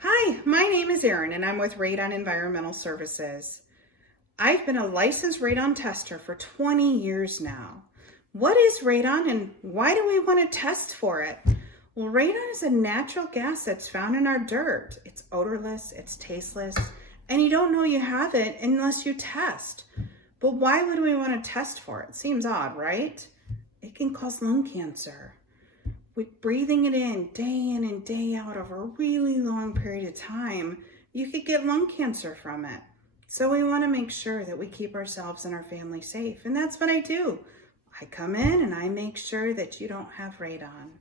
Hi, my name is Erinn and I'm with Radon Environmental Services. I've been a licensed radon tester for 20 years now. What is radon and why do we want to test for it? Well, radon is a natural gas that's found in our dirt. It's odorless, it's tasteless, and you don't know you have it unless you test. But why would we want to test for it? Seems odd, right? It can cause lung cancer. With breathing it in and day out over a really long period of time, you could get lung cancer from it. So we want to make sure that we keep ourselves and our family safe. And that's what I do. I come in and I make sure that you don't have radon.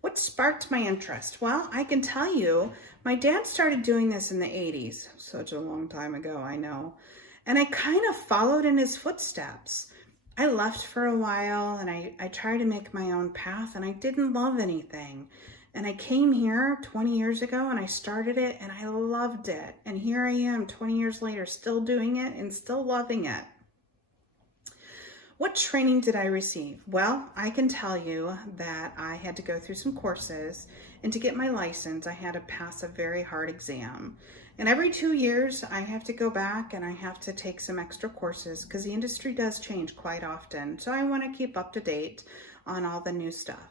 What sparked my interest? Well, I can tell you, my dad started doing this in the 80s. Such a long time ago, I know. And I kind of followed in his footsteps. I left for a while and I tried to make my own path and I didn't love anything. And I came here 20 years ago and I started it and I loved it. And here I am 20 years later, still doing it and still loving it. What training did I receive? Well, I can tell you that I had to go through some courses, and to get my license, I had to pass a very hard exam. And every 2 years, I have to go back and I have to take some extra courses because the industry does change quite often. So I want to keep up to date on all the new stuff.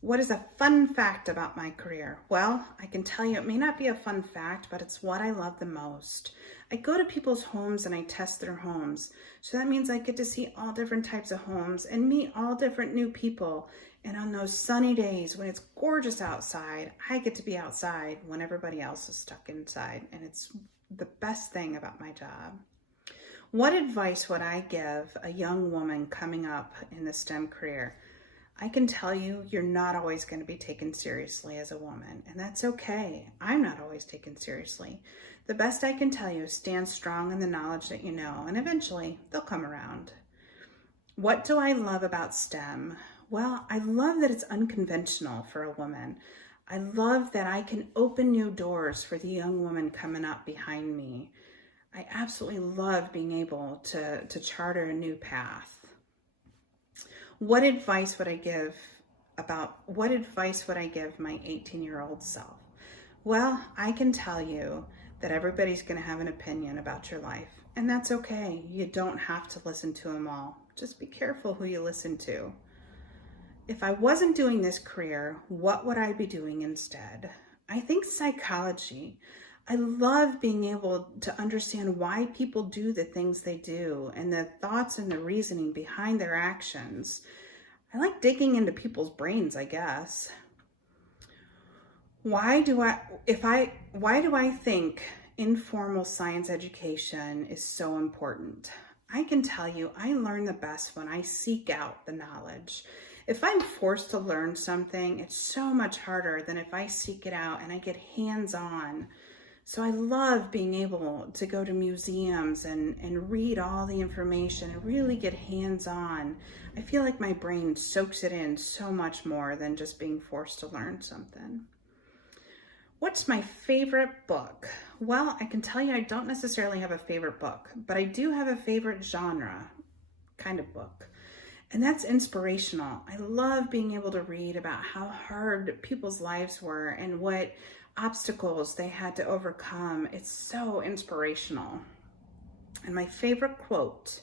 What is a fun fact about my career? Well, I can tell you it may not be a fun fact, but it's what I love the most. I go to people's homes and I test their homes. So that means I get to see all different types of homes and meet all different new people. And on those sunny days when it's gorgeous outside, I get to be outside when everybody else is stuck inside. And it's the best thing about my job. What advice would I give a young woman coming up in the STEM career? I can tell you, you're not always going to be taken seriously as a woman, and that's okay. I'm not always taken seriously. The best I can tell you is stand strong in the knowledge that you know, and eventually they'll come around. What do I love about STEM? Well, I love that it's unconventional for a woman. I love that I can open new doors for the young woman coming up behind me. I absolutely love being able to charter a new path. What advice would I give my 18-year-old self? Well, I can tell you that everybody's going to have an opinion about your life, and that's okay. You don't have to listen to them all. Just be careful who you listen to. If I wasn't doing this career, what would I be doing instead? I think psychology. I love being able to understand why people do the things they do and the thoughts and the reasoning behind their actions. I like digging into people's brains, I guess. Why do I think informal science education is so important? I can tell you, I learn the best when I seek out the knowledge. If I'm forced to learn something, it's so much harder than if I seek it out and I get hands-on. So I love being able to go to museums and read all the information and really get hands-on. I feel like my brain soaks it in so much more than just being forced to learn something. What's my favorite book? Well, I can tell you I don't necessarily have a favorite book, but I do have a favorite genre kind of book. And that's inspirational. I love being able to read about how hard people's lives were and what obstacles they had to overcome. It's so inspirational. And my favorite quote,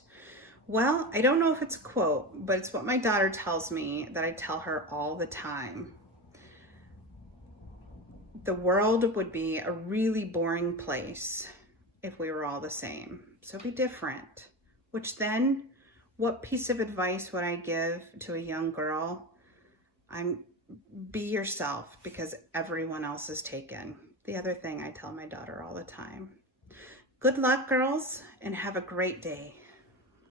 well, I don't know if it's a quote, but it's what my daughter tells me that I tell her all the time. The world would be a really boring place if we were all the same. So be different. Which then, what piece of advice would I give to a young girl? Be yourself because everyone else is taken. The other thing I tell my daughter all the time. Good luck, girls, and have a great day.